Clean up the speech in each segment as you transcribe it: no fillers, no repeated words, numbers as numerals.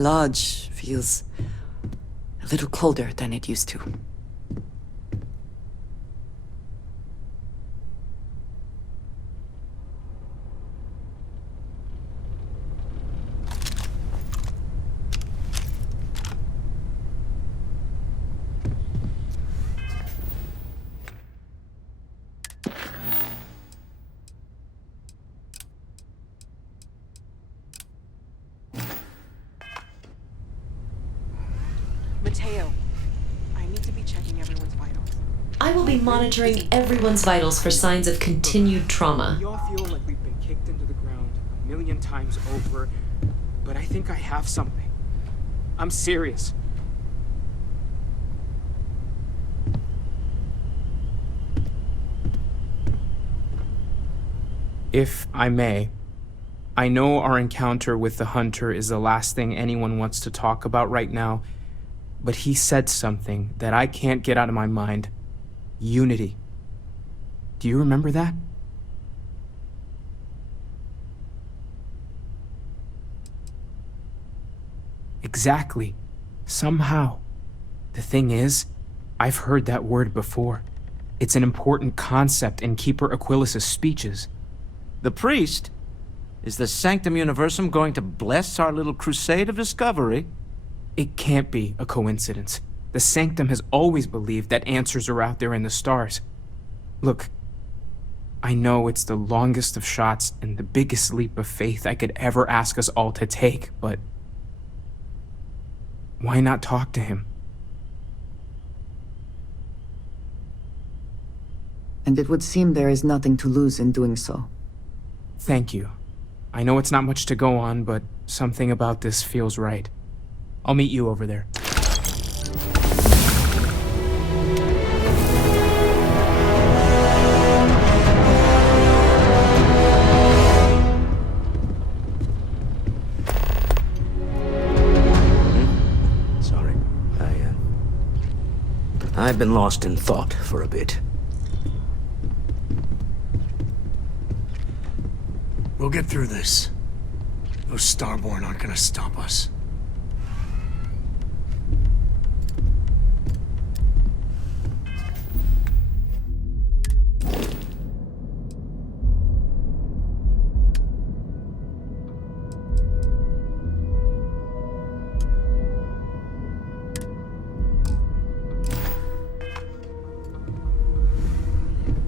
Lodge feels a little colder than it used to. Mateo, I need to be checking everyone's vitals. I will be monitoring everyone's vitals for signs of continued trauma. We all feel like we've been kicked into the ground a million times over, but I think I have something. I'm serious. If I may, I know our encounter with the Hunter is the last thing anyone wants to talk about right now, but he said something that I can't get out of my mind. Unity. Do you remember that? Exactly. Somehow. The thing is, I've heard that word before. It's an important concept in Keeper Aquilas's speeches. The priest? Is the Sanctum Universum going to bless our little crusade of discovery? It can't be a coincidence. The Sanctum has always believed that answers are out there in the stars. Look, I know it's the longest of shots and the biggest leap of faith I could ever ask us all to take, but why not talk to him? And it would seem there is nothing to lose in doing so. Thank you. I know it's not much to go on, but something about this feels right. I'll meet you over there. Sorry. I've been lost in thought for a bit. We'll get through this. Those Starborn aren't gonna stop us.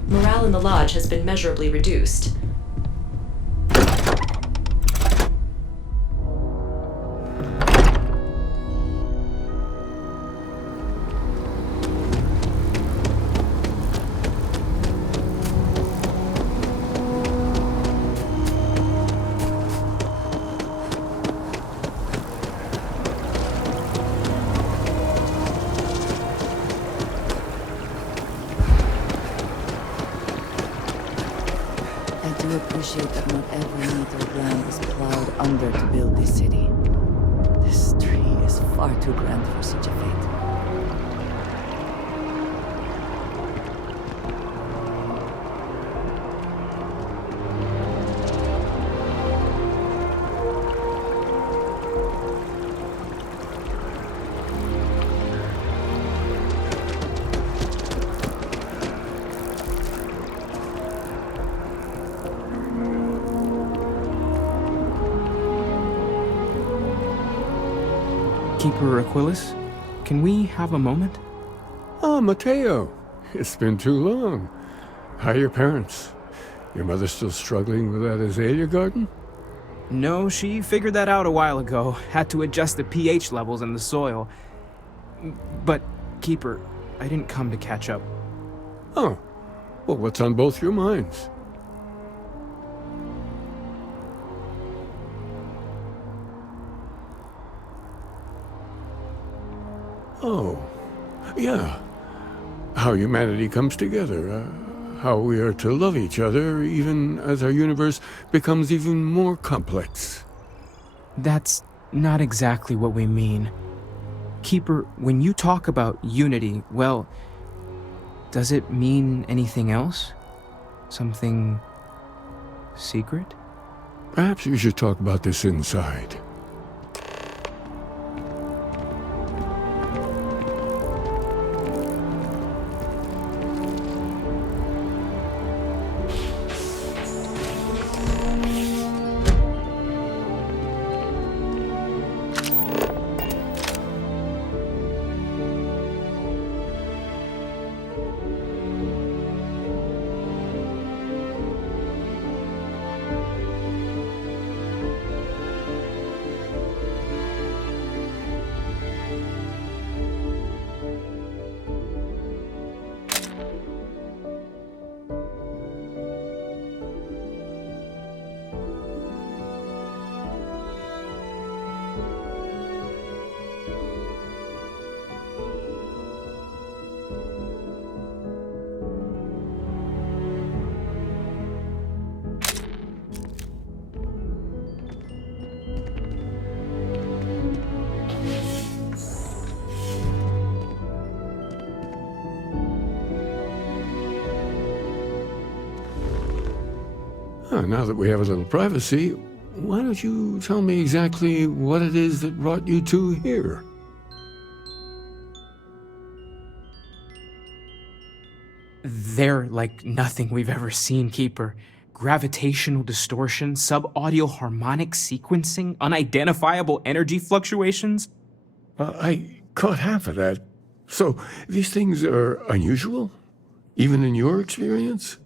Morale in the lodge has been measurably reduced. I do appreciate that not every meter of land is plowed under to build this city. This tree is far too grand for such a fate. Keeper Aquilas, can we have a moment? Ah, Mateo. It's been too long. How are your parents? Your mother still struggling with that azalea garden? No, she figured that out a while ago. Had to adjust the pH levels in the soil. But, Keeper, I didn't come to catch up. Oh. Well, what's on both your minds? Oh. Yeah. How humanity comes together. How we are to love each other even as our universe becomes even more complex. That's not exactly what we mean. Keeper, when you talk about unity, well, does it mean anything else? Something secret? Perhaps we should talk about this inside. Yeah, now that we have a little privacy, why don't you tell me exactly what it is that brought you two here? They're like nothing we've ever seen, Keeper. Gravitational distortion, sub-audio harmonic sequencing, unidentifiable energy fluctuations. I caught half of that. So, these things are unusual? Even in your experience?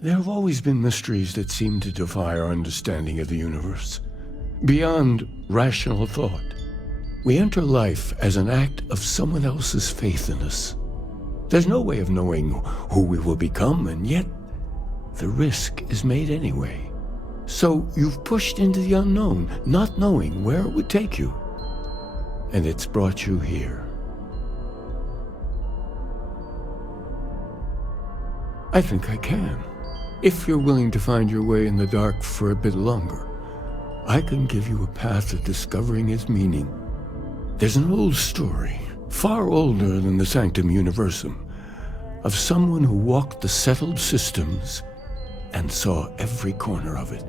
There have always been mysteries that seem to defy our understanding of the universe. Beyond rational thought. We enter life as an act of someone else's faith in us. There's no way of knowing who we will become, and yet the risk is made anyway. So you've pushed into the unknown, not knowing where it would take you. And it's brought you here. I think I can. If you're willing to find your way in the dark for a bit longer, I can give you a path to discovering its meaning. There's an old story, far older than the Sanctum Universum, of someone who walked the settled systems and saw every corner of it.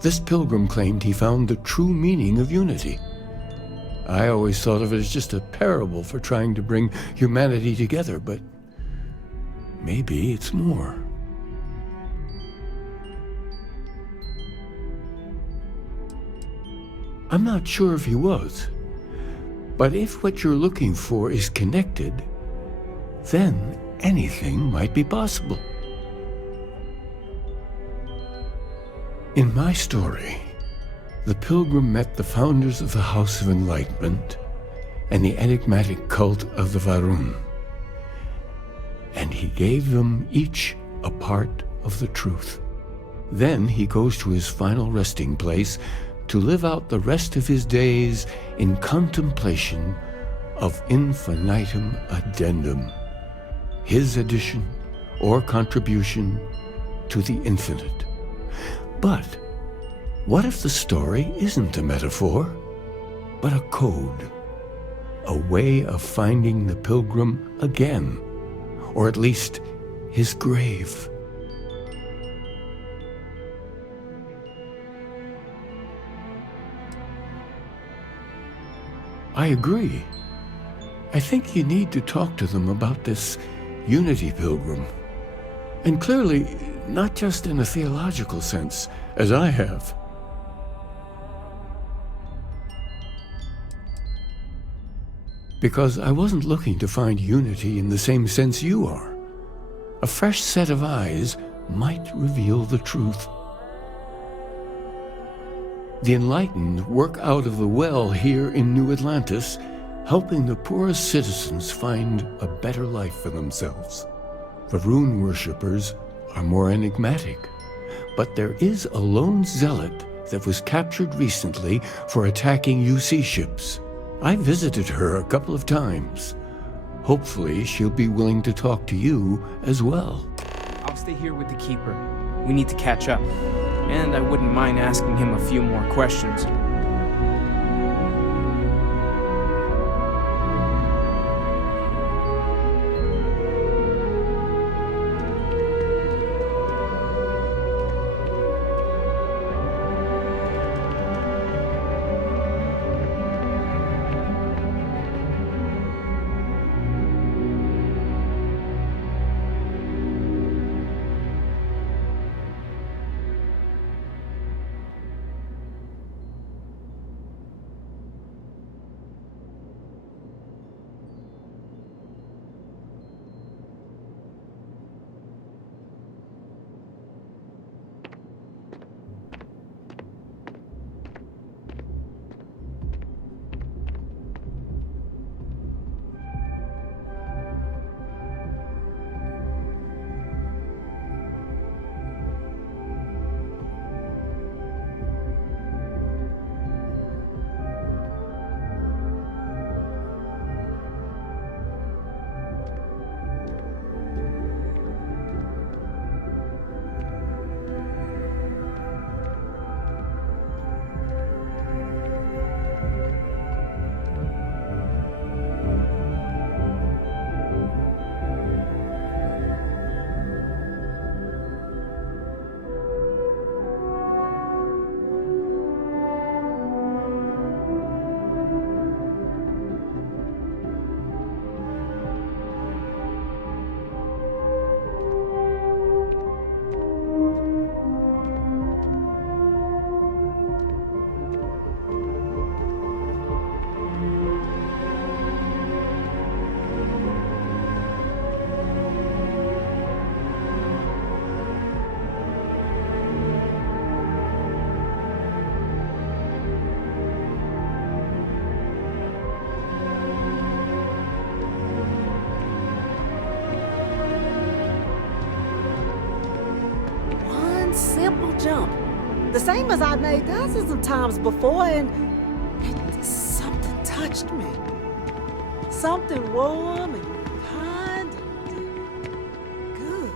This pilgrim claimed he found the true meaning of unity. I always thought of it as just a parable for trying to bring humanity together, but maybe it's more. I'm not sure if he was, but if what you're looking for is connected, then anything might be possible. In my story, the pilgrim met the founders of the House of Enlightenment and the enigmatic cult of the Varun, and he gave them each a part of the truth. Then he goes to his final resting place to live out the rest of his days in contemplation of infinitum addendum, his addition or contribution to the infinite. But what if the story isn't a metaphor, but a code, a way of finding the pilgrim again, or at least his grave? I agree. I think you need to talk to them about this unity pilgrim. And clearly, not just in a theological sense, as I have. Because I wasn't looking to find unity in the same sense you are. A fresh set of eyes might reveal the truth. The enlightened work out of the well here in New Atlantis, helping the poorest citizens find a better life for themselves. Varun worshippers are more enigmatic, but there is a lone zealot that was captured recently for attacking UC ships. I visited her a couple of times. Hopefully she'll be willing to talk to you as well. I'll stay here with the Keeper. We need to catch up. And I wouldn't mind asking him a few more questions. jump. The same as I made dozens of times before, and something touched me. Something warm and kind and good.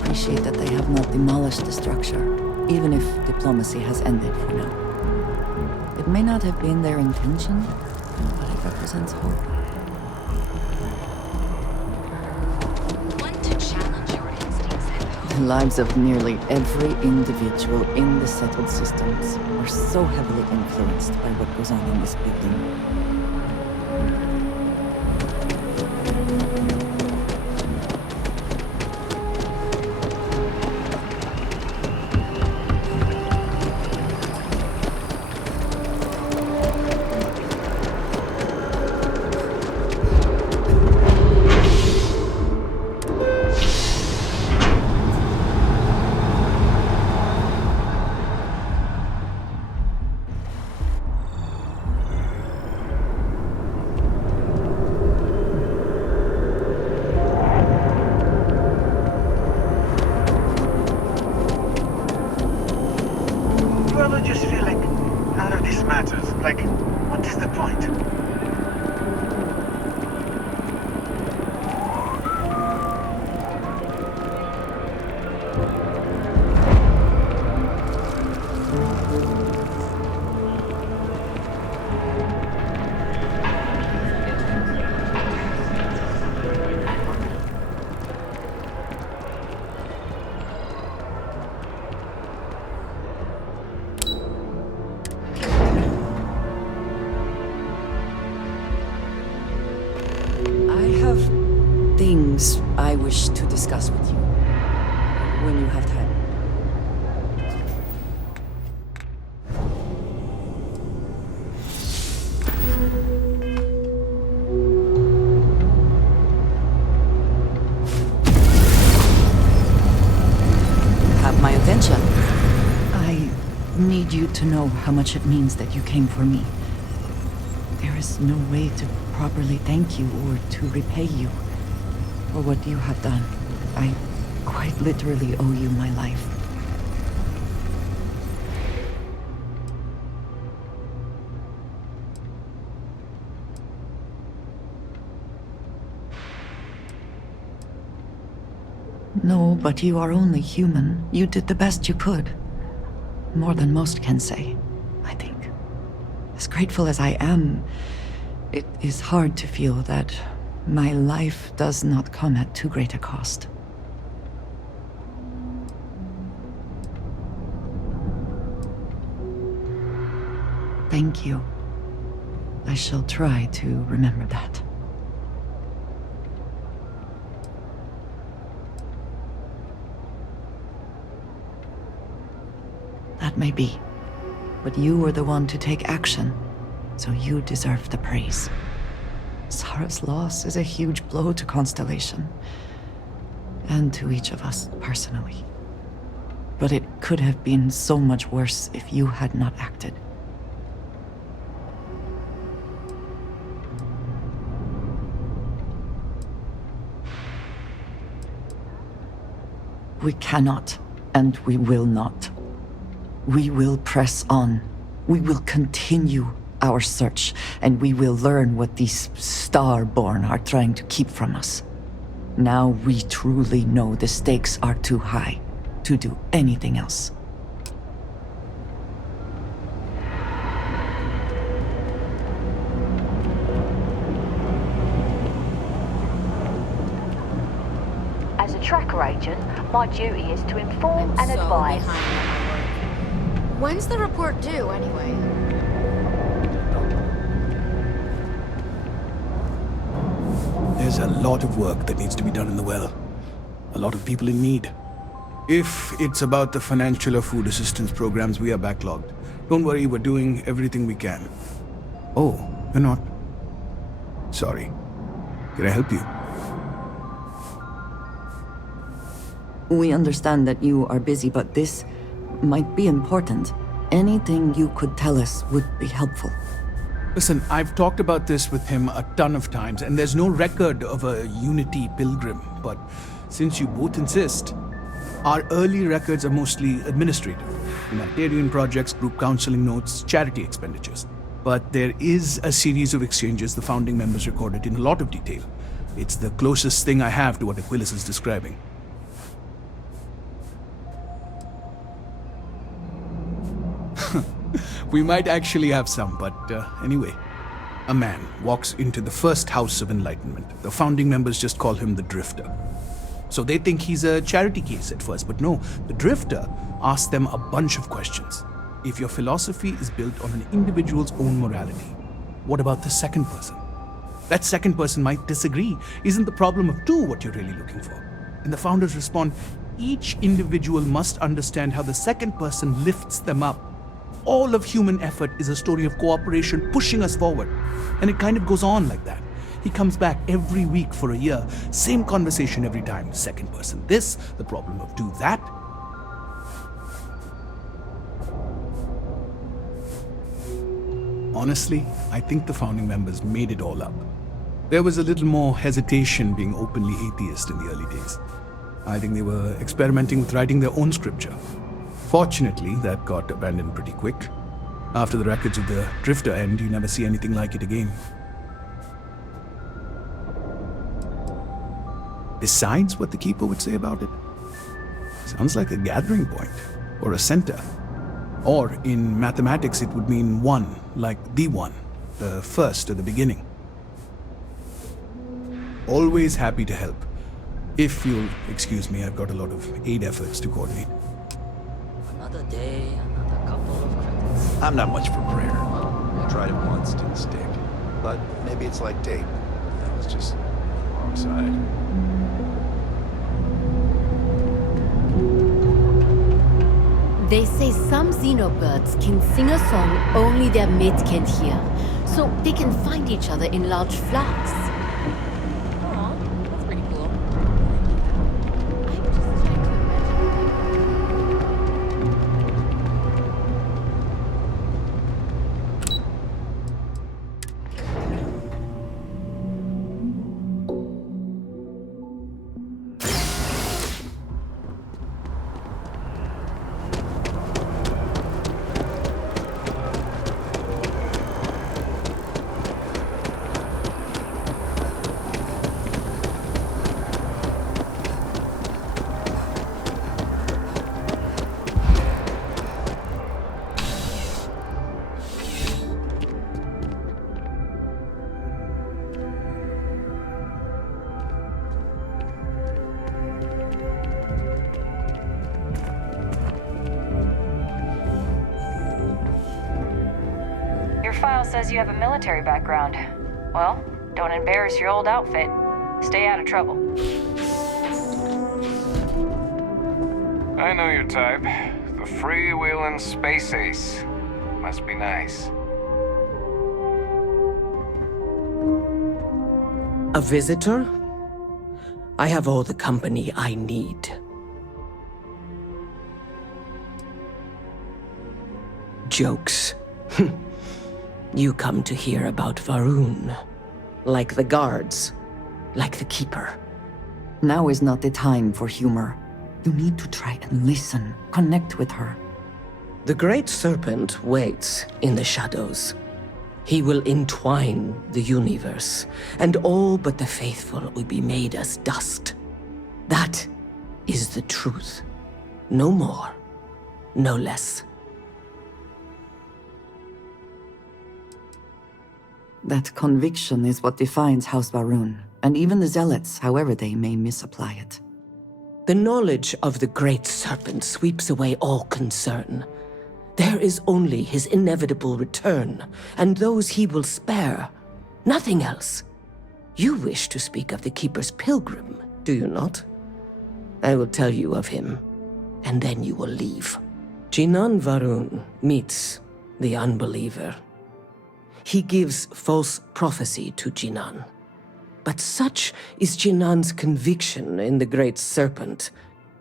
Appreciate that they have not demolished the structure, even if diplomacy has ended for now. It may not have been their intention, but it represents hope. Want to challenge your instincts, Echo? The lives of nearly every individual in the settled systems are so heavily influenced by what goes on in this building. I wish to discuss with you when you have time. Have my attention. I need you to know how much it means that you came for me. There is no way to properly thank you or to repay you for what you have done. I quite literally owe you my life. No, but you are only human. You did the best you could. More than most can say, I think. As grateful as I am, it is hard to feel that my life does not come at too great a cost. Thank you. I shall try to remember that. That may be, but you were the one to take action, so you deserve the praise. Sarah's loss is a huge blow to Constellation, and to each of us personally. But it could have been so much worse if you had not acted. We cannot, and we will not. We will press on. We will continue our search, and we will learn what these Starborn are trying to keep from us. Now we truly know the stakes are too high to do anything else. As a tracker agent, my duty is to inform and advise. When's the report due, anyway? There's a lot of work that needs to be done in the well. A lot of people in need. If it's about the financial or food assistance programs, we are backlogged. Don't worry, we're doing everything we can. Oh, we're not. Sorry. Can I help you? We understand that you are busy, but this might be important. Anything you could tell us would be helpful. Listen, I've talked about this with him a ton of times, and there's no record of a Unity pilgrim. But since you both insist, our early records are mostly administrative. Humanitarian projects, group counseling notes, charity expenditures. But there is a series of exchanges the founding members recorded in a lot of detail. It's the closest thing I have to what Aquilas is describing. We might actually have some, but anyway. A man walks into the first House of Enlightenment. The founding members just call him the Drifter. So they think he's a charity case at first, but no. The Drifter asks them a bunch of questions. If your philosophy is built on an individual's own morality, what about the second person? That second person might disagree. Isn't the problem of two what you're really looking for? And the founders respond, each individual must understand how the second person lifts them up. All of human effort is a story of cooperation pushing us forward. And it kind of goes on like that. He comes back every week for a year. Same conversation every time. Second person this, the problem of two that. Honestly, I think the founding members made it all up. There was a little more hesitation being openly atheist in the early days. I think they were experimenting with writing their own scripture. Fortunately, that got abandoned pretty quick. After the records of the Drifter end, you never see anything like it again. Besides what the Keeper would say about it, sounds like a gathering point, or a center. Or in mathematics, it would mean one, like the one, the first or the beginning. Always happy to help. If you'll excuse me, I've got a lot of aid efforts to coordinate. Another day, another couple of credits. I'm not much for prayer. I tried it once, didn't stick. But maybe it's like tape. I was just on the wrong side. They say some xenobirds can sing a song only their mate can hear, so they can find each other in large flocks. Aw, that's pretty cool. Your file says you have a military background. Well, don't embarrass your old outfit. Stay out of trouble. I know your type. The freewheeling space ace. Must be nice. A visitor? I have all the company I need. Jokes. You come to hear about Varun. Like the guards. Like the Keeper. Now is not the time for humor. You need to try and listen, connect with her. The Great Serpent waits in the shadows. He will entwine the universe, and all but the faithful will be made as dust. That is the truth. No more, no less. That conviction is what defines House Varun, and even the Zealots, however they may misapply it. The knowledge of the Great Serpent sweeps away all concern. There is only his inevitable return, and those he will spare. Nothing else. You wish to speak of the Keeper's pilgrim, do you not? I will tell you of him, and then you will leave. Jinan Varun meets the unbeliever. He gives false prophecy to Jinan. But such is Jinan's conviction in the Great Serpent,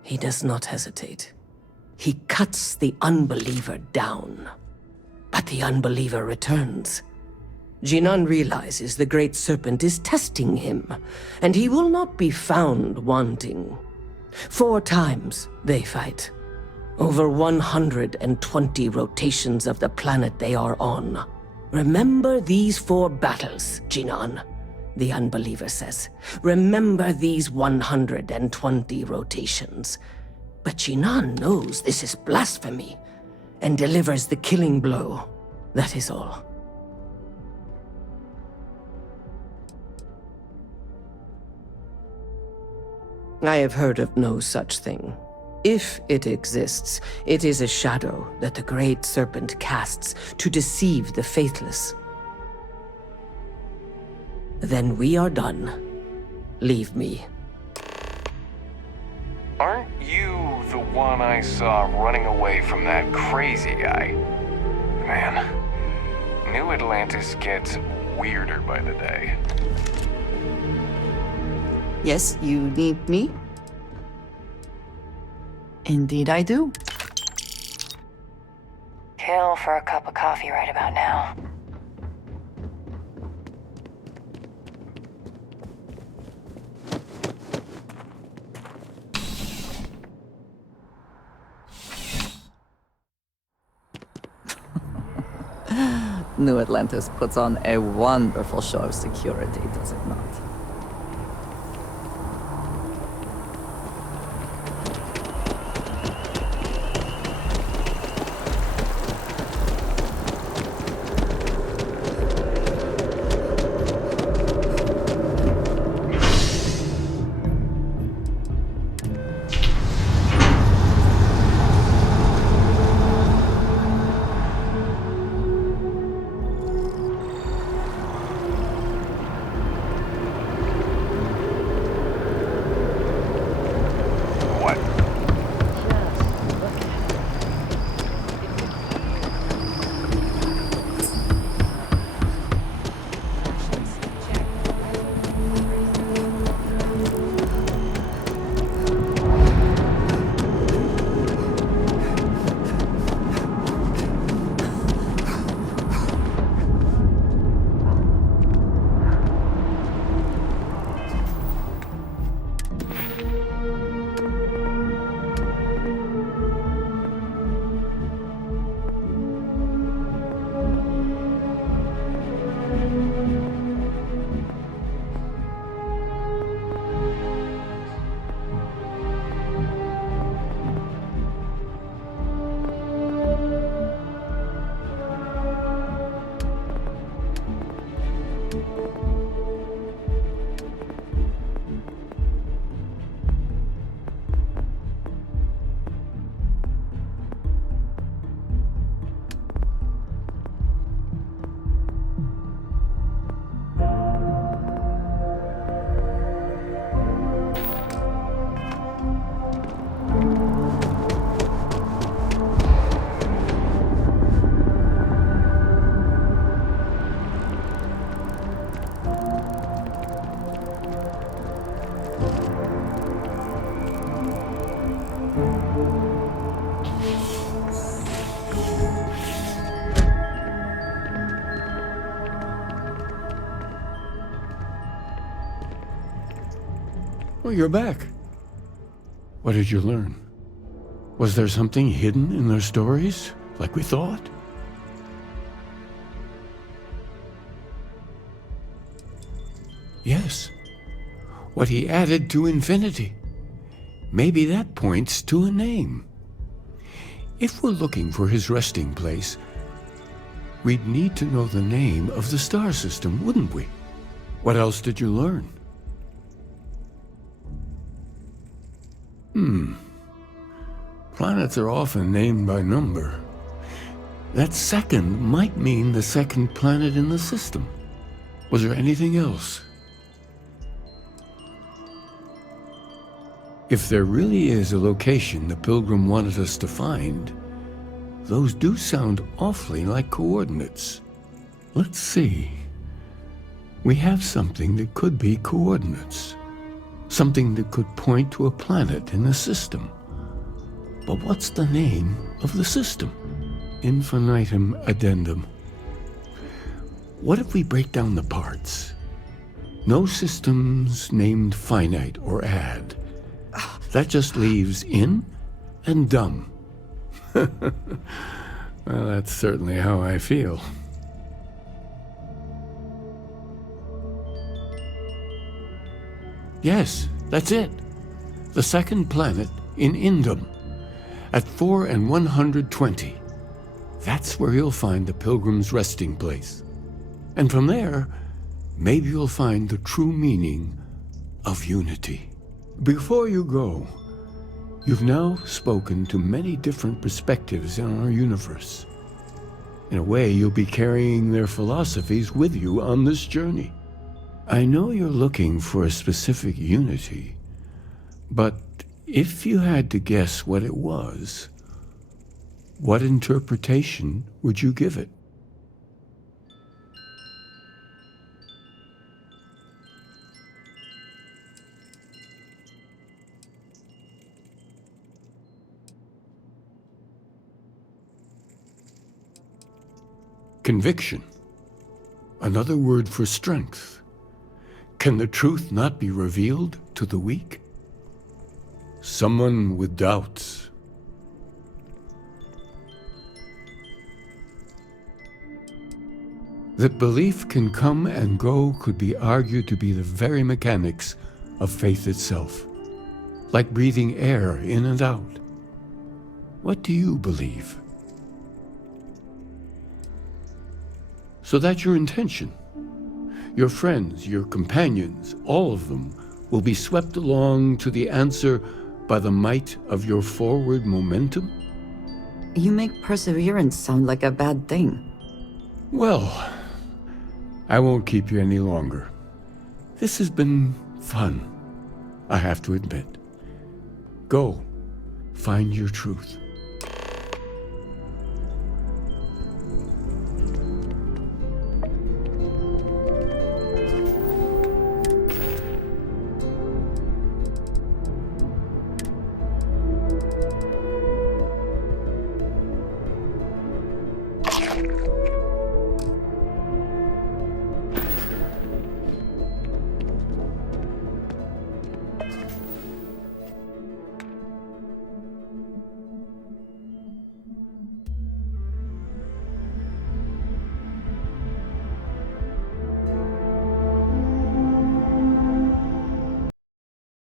he does not hesitate. He cuts the unbeliever down. But the unbeliever returns. Jinan realizes the Great Serpent is testing him, and he will not be found wanting. 4 times they fight. Over 120 rotations of the planet they are on. Remember these 4 battles, Jinan, the unbeliever says. Remember these 120 rotations. But Jinan knows this is blasphemy, and delivers the killing blow. That is all. I have heard of no such thing. If it exists, it is a shadow that the Great Serpent casts to deceive the faithless. Then we are done. Leave me. Aren't you the one I saw running away from that crazy guy? Man, New Atlantis gets weirder by the day. Yes, you need me? Indeed I do. Kill for a cup of coffee right about now. New Atlantis puts on a wonderful show of security, does it not? Oh, you're back. What did you learn? Was there something hidden in their stories, like we thought? Yes. What he added to infinity. Maybe that points to a name. If we're looking for his resting place, we'd need to know the name of the star system, wouldn't we? What else did you learn? Planets are often named by number. That second might mean the second planet in the system. Was there anything else? If there really is a location the Pilgrim wanted us to find, those do sound awfully like coordinates. Let's see. We have something that could be coordinates. Something that could point to a planet in the system. But what's the name of the system? Infinitum addendum. What if we break down the parts? No systems named finite or add. That just leaves in and dumb. Well, that's certainly how I feel. Yes, that's it. The second planet in Indum, at 4 and 120. That's where you'll find the Pilgrim's resting place. And from there, maybe you'll find the true meaning of unity. Before you go, you've now spoken to many different perspectives in our universe. In a way, you'll be carrying their philosophies with you on this journey. I know you're looking for a specific unity, but if you had to guess what it was, what interpretation would you give it? Conviction. Another word for strength. Can the truth not be revealed to the weak? Someone with doubts. That belief can come and go could be argued to be the very mechanics of faith itself, like breathing air in and out. What do you believe? So that's your intention. Your friends, your companions, all of them will be swept along to the answer by the might of your forward momentum? You make perseverance sound like a bad thing. Well, I won't keep you any longer. This has been fun, I have to admit. Go, find your truth.